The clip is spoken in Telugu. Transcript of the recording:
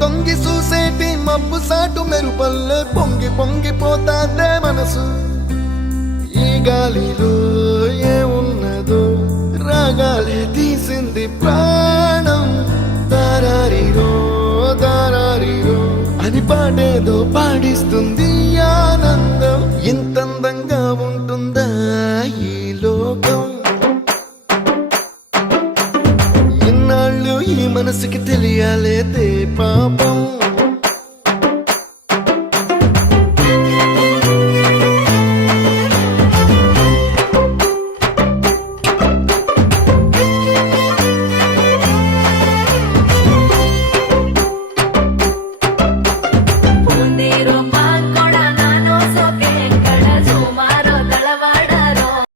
తొంగి చూసేటి మబ్బు సాటు మెరుపల్లే పొంగి పొంగిపోతాదే మనసు. ఈ గాలిలో ఏమున్నదో రాగాలే తీసింది ప్రాణం. దారారిరో దారారిరో అని పాడేదో పాడిస్తుంది ఆనందం. ఇంతందంగా ఉంటుందా ఈ లోకం? ఇన్నాళ్ళు ఈ మనసుకి తెలియాలే